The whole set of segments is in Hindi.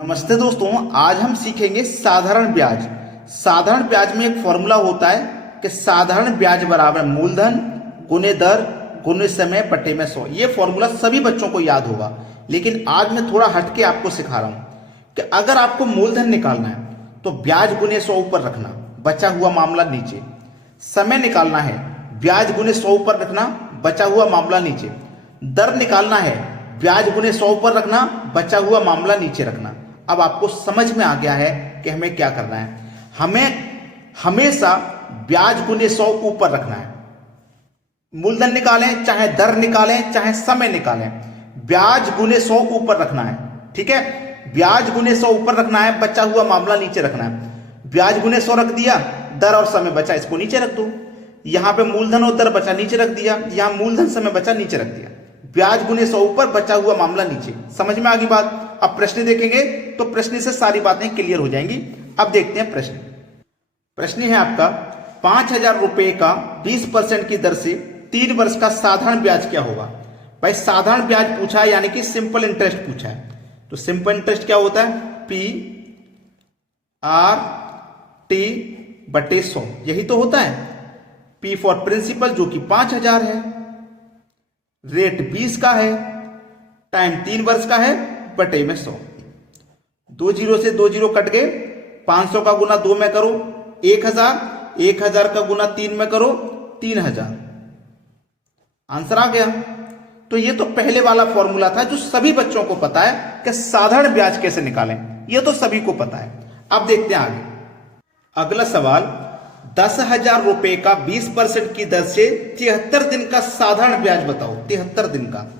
नमस्ते दोस्तों, आज हम सीखेंगे साधारण ब्याज। साधारण ब्याज में एक फॉर्मूला होता है कि साधारण ब्याज बराबर मूलधन गुने दर गुने समय बटे में 100। ये फॉर्मूला सभी बच्चों को याद होगा, लेकिन आज मैं थोड़ा हटके आपको सिखा रहा हूं कि अगर आपको मूलधन निकालना है तो ब्याज गुने 100 ऊपर रखना, बचा हुआ मामला नीचे। समय निकालना है, ब्याज गुने 100 ऊपर रखना, बचा हुआ मामला नीचे। दर निकालना है, ब्याज गुने 100 ऊपर रखना, बचा हुआ मामला नीचे रखना। अब आपको समझ में आ गया है कि हमें क्या करना है। हमें हमेशा ब्याज गुने 100 ऊपर रखना है। मूलधन निकालें, चाहे दर निकालें, चाहे समय निकालें, ब्याज गुने 100 ऊपर रखना है। ठीक है, ब्याज गुने 100 ऊपर रखना है, बचा हुआ मामला नीचे रखना है। ब्याज गुने 100 रख दिया, दर और समय बचा, इसको नीचे रख दो। यहां पे मूलधन और दर बचा, नीचे रख दिया। यहां मूलधन समय बचा, नीचे रख दिया। ब्याज गुने 100 ऊपर, बचा हुआ मामला नीचे। समझ में आ गई बात? अब प्रश्न देखेंगे तो प्रश्न से सारी बातें क्लियर हो जाएंगी। अब देखते हैं प्रश्न। प्रश्न है आपका, 5,000 रुपए का 20% की दर से 3 वर्ष का साधारण ब्याज क्या होगा। भाई साधारण ब्याज पूछा है, यानी कि सिंपल इंटरेस्ट पूछा है। तो सिंपल इंटरेस्ट क्या होता है? P R T बटे 100, यही तो होता है। P फॉर प्रिंसिपल जो कि 5,000 है, रेट 20 का है, टाइम 3 वर्ष का है, बटे में 100। 2 जीरो से 2 जीरो कट गए। 500 का गुना 2 में करो 1,000, 1,000 का गुना 3 में करो 3,000। आंसर आ गया। तो ये तो पहले वाला फॉर्मूला था जो सभी बच्चों को पता है कि साधारण ब्याज कैसे निकालें, ये तो सभी को पता है। अब देखते हैं आगे। अगला सवाल, 10,000 रुपए का 20% की दर से 73 दिन का साधारण ब्याज बताओ। 73 दिन का।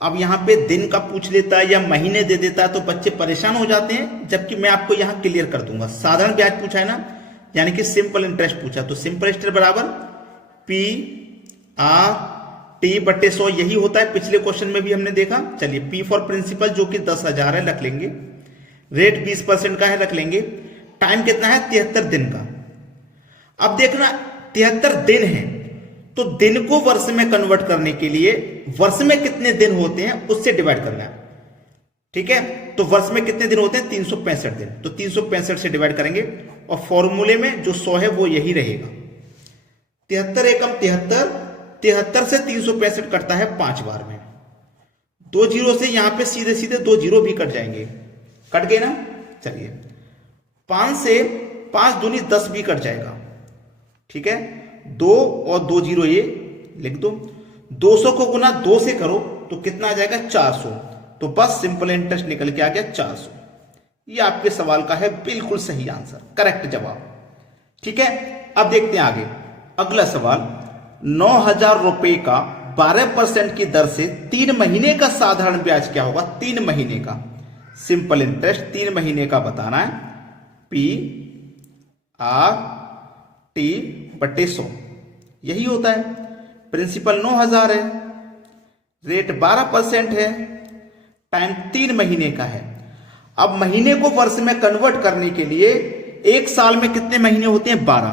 अब यहां पे दिन का पूछ लेता है या महीने दे देता है तो बच्चे परेशान हो जाते हैं, जबकि मैं आपको यहां क्लियर कर दूंगा। साधारण ब्याज पूछा है ना, यानी कि सिंपल इंटरेस्ट पूछा, तो सिंपल इंटरेस्ट बराबर P R T बटे 100, यही होता है। पिछले क्वेश्चन में भी हमने देखा। चलिए, P फॉर प्रिंसिपल जो कि 10,000 है, रख लेंगे। रेट 20% का है, रख लेंगे। टाइम कितना है? 73 दिन का। अब देखना, 73 दिन है तो दिन को वर्ष में कन्वर्ट करने के लिए वर्ष में कितने दिन होते हैं उससे डिवाइड करना है। ठीक है, तो वर्ष में कितने दिन होते हैं? 365 दिन। तो 365 से डिवाइड करेंगे और फॉर्मूले में जो 100 है वो यही रहेगा। 73 एकम 73, 73 से 365 कटता है 5 बार में। 2 जीरो से यहां पे सीधे सीधे 2 जीरो भी कट जाएंगे। कट गए ना? चलिए, 5 से 5 दूनी 10 भी कट जाएगा। ठीक है, 2 और 2 जीरो ये लिख दो। 200 को गुना 2 से करो तो कितना आ जाएगा? 400। तो बस सिंपल इंटरेस्ट निकल के आ गया 400। ये आपके सवाल का है बिल्कुल सही आंसर, करेक्ट जवाब। ठीक है, अब देखते हैं आगे। अगला सवाल, 9,000 रुपए का 12% की दर से 3 महीने का साधारण ब्याज क्या होगा। 3 महीने का सिंपल इंटरेस्ट 3 महीने का बताना है। P R T बटे 100, यही होता है। प्रिंसिपल 9,000 है, रेट 12% है, टाइम 3 महीने का है। अब महीने को वर्ष में कन्वर्ट करने के लिए एक साल में कितने महीने होते हैं? 12।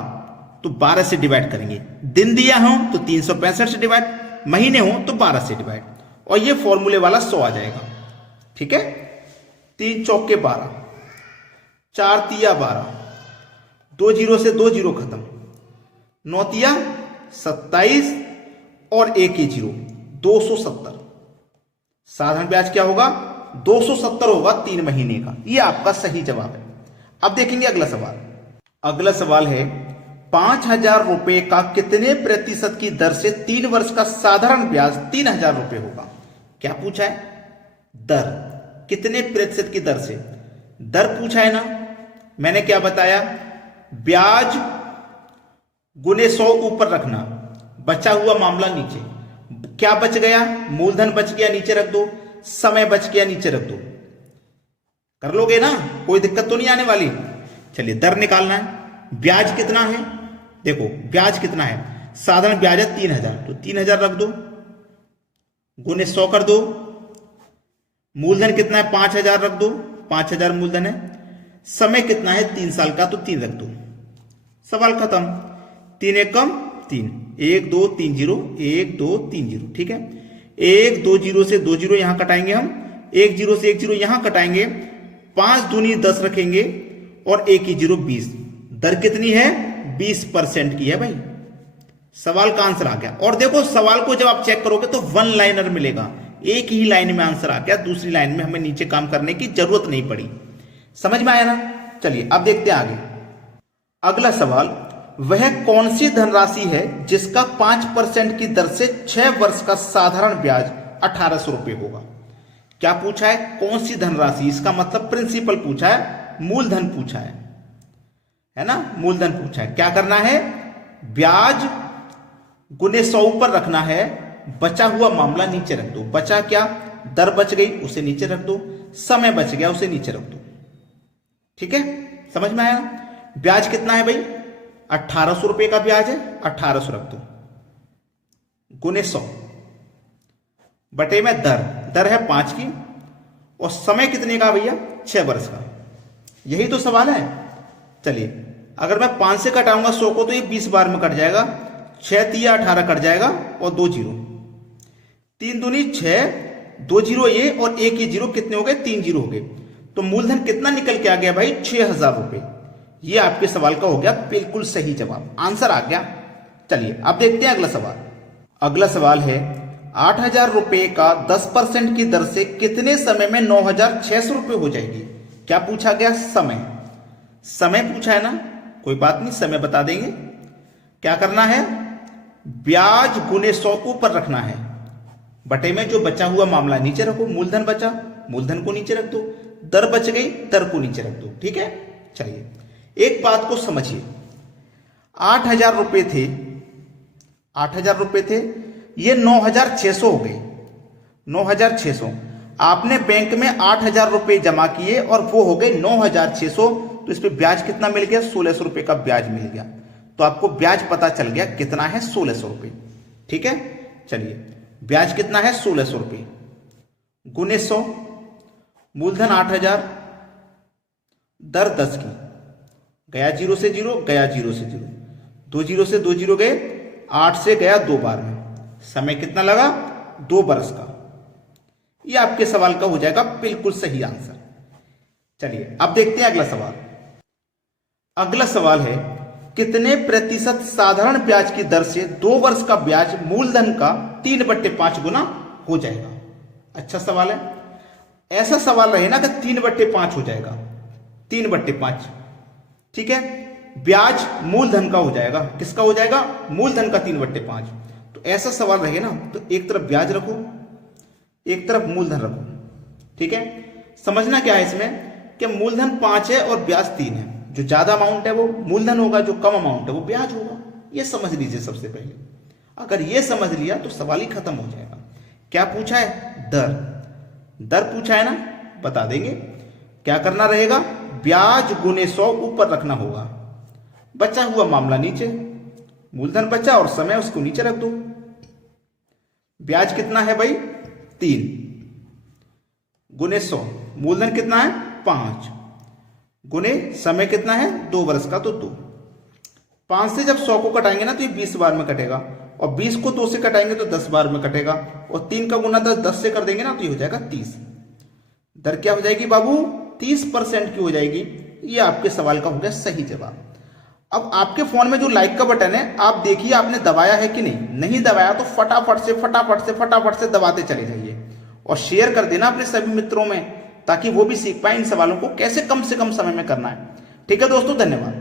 तो 12 से डिवाइड करेंगे। दिन दिया हो तो 365 से डिवाइड, महीने हो तो 12 से डिवाइड, और ये फॉर्मूले वाला 100 आ जाएगा। ठीक है, 3 चौके 12, 4 तिया 12, 2 जीरो से 2 जीरो खत्म, 9 तिया 27 और 1 ही जीरो, 270। साधारण ब्याज क्या होगा? 270 होगा 3 महीने का। ये आपका सही जवाब है। अब देखेंगे अगला सवाल। अगला सवाल है, 5,000 रुपए का कितने प्रतिशत की दर से 3 वर्ष का साधारण ब्याज 3,000 रुपए होगा। क्या पूछा है? दर। कितने प्रतिशत की दर से दर पूछा है ना। मैंने क्या बताया? ब्याज गुने 100 ऊपर रखना, बचा हुआ मामला नीचे। क्या बच गया? मूलधन बच गया, नीचे रख दो। समय बच गया, नीचे रख दो। कर लोगे ना, कोई दिक्कत तो नहीं आने वाली। चलिए, दर निकालना है। ब्याज कितना है? देखो ब्याज कितना है, साधारण ब्याज है 3,000, तो 3,000 रख दो, गुने 100 कर दो। मूलधन कितना है? 5,000 रख दो, 5,000 मूलधन है। समय कितना है? 3 साल का, तो 3 रख दो। सवाल खत्म। 3 एकम 3, 1 2 3 जीरो, 1 2 3 जीरो। ठीक है, 1 2 जीरो से 2 जीरो यहां कटाएंगे हम, 1 जीरो से 1 जीरो यहां कटाएंगे, 5 दूनी 10 रखेंगे और 1 की 0 20। दर कितनी है? 20% की है भाई। सवाल का आंसर आ गया। और देखो सवाल को जब आप चेक करोगे तो वन लाइनर मिलेगा, एक ही लाइन में आंसर आ गया, दूसरी लाइन में हमें नीचे काम करने की जरूरत नहीं पड़ी। समझ में आया ना? चलिए अब देखते हैं आगे। अगला सवाल, वह कौन सी धनराशि है जिसका 5% की दर से 6 वर्ष का साधारण ब्याज 1800 रुपये होगा? क्या पूछा है? कौन सी धनराशि, इसका मतलब प्रिंसिपल पूछा है, मूलधन पूछा है ना? मूलधन पूछा है। क्या करना है? ब्याज गुने 100 ऊपर रखना है, बचा हुआ मामला नीचे रख दो। बचा क्या? दर बच गई, उसे नीचे रख दो। समय बच गया, उसे नीचे रख दो। ठीक है, समझ में आया? ब्याज कितना है भाई? 1800 रुपए का ब्याज है, 1800 रख दो, गुने 100 बटे में दर है 5 की, और समय कितने का भैया? 6 वर्ष का। यही तो सवाल है। चलिए, अगर मैं 5 से घटाऊंगा 100 को तो ये 20 बार में कट जाएगा। 6 तिया 18 कट जाएगा और 2 जीरो, 3 दूनी 6, 2 जीरो ये और 1 ये जीरो, कितने हो गए? 3 जीरो हो गए। तो मूलधन कितना निकल के आ गया भाई? 6000 रुपए। ये आपके सवाल का हो गया बिल्कुल सही जवाब, आंसर आ गया। चलिए अब देखते हैं अगला सवाल। अगला सवाल है 8000 रुपए का 10% की दर से कितने समय में 9600 रुपए हो जाएगी? क्या पूछा गया? समय। समय पूछा है ना, कोई बात नहीं, समय बता देंगे। क्या करना है? ब्याज गुने 100 को ऊपर रखना है, बटे में जो बचा हुआ मामला नीचे रखो। मूलधन बचा, मूलधन को नीचे रख दो। दर बच गई, दर को नीचे रख दो। ठीक है, चलिए एक बात को समझिए। 8000 रुपए थे, 8000 रुपए थे, ये 9600 हो गए। 9600 आपने बैंक में 8000 रुपए जमा किए और वो हो गए 9600। तो इस पे ब्याज कितना मिल गया? 1600 रुपए का ब्याज मिल गया। तो आपको ब्याज पता चल गया कितना है? 1600 रुपए। ठीक है, चलिए ब्याज कितना है? 1600 रुपए गुने 100, मूलधन 8000, दर 10 की, गया 0 से 0, गया 0 से 0, 2 जीरो से 2 जीरो गए, 8 से गया 2 बार में। समय कितना लगा? 2 बरस का। ये आपके सवाल का हो जाएगा बिल्कुल सही आंसर। चलिए अब देखते हैं अगला सवाल। अगला सवाल है कितने प्रतिशत साधारण ब्याज की दर से 2 वर्ष का ब्याज मूलधन का 3/5 गुना हो जाएगा? अच्छा सवाल है। ऐसा सवाल रहे ना कि 3/5 हो जाएगा, 3/5। ठीक है, ब्याज मूलधन का हो जाएगा। किसका हो जाएगा? मूलधन का 3/5। तो ऐसा सवाल रहे ना तो एक तरफ ब्याज रखो, एक तरफ मूलधन रखो। ठीक है, समझना क्या है इसमें कि मूलधन 5 है और ब्याज 3 है। जो ज्यादा अमाउंट है वो मूलधन होगा, जो कम अमाउंट है वो ब्याज होगा। ये समझ लीजिए सबसे पहले। अगर ये समझ लिया तो सवाल ही खत्म हो जाएगा। क्या पूछा है? दर। दर पूछा है ना, बता देंगे। क्या करना रहेगा? ब्याज गुने 100 ऊपर रखना होगा, बचा हुआ मामला नीचे। मूलधन बचा और समय उसको नीचे रख दो। ब्याज कितना है भाई? 3 गुने 100, मूलधन कितना है? 5 गुने समय कितना है? 2 वर्ष का, तो 2। 5 से जब 100 को कटाएंगे ना तो ये 20 बार में कटेगा, और 20 को 2 से कटाएंगे तो 10 बार में कटेगा, और 3 का गुना 10 से कर देंगे ना तो ये हो जाएगा 30। दर क्या हो जाएगी बाबू? 30% की हो जाएगी। ये आपके सवाल का हो गया सही जवाब। अब आपके फोन में जो लाइक का बटन है आप देखिए आपने दबाया है कि नहीं। नहीं दबाया तो फटाफट से दबाते चले जाइए और शेयर कर देना अपने सभी मित्रों में, ताकि वो भी सीख पाए इन सवालों को कैसे कम से कम समय में करना है। ठीक है दोस्तों, धन्यवाद।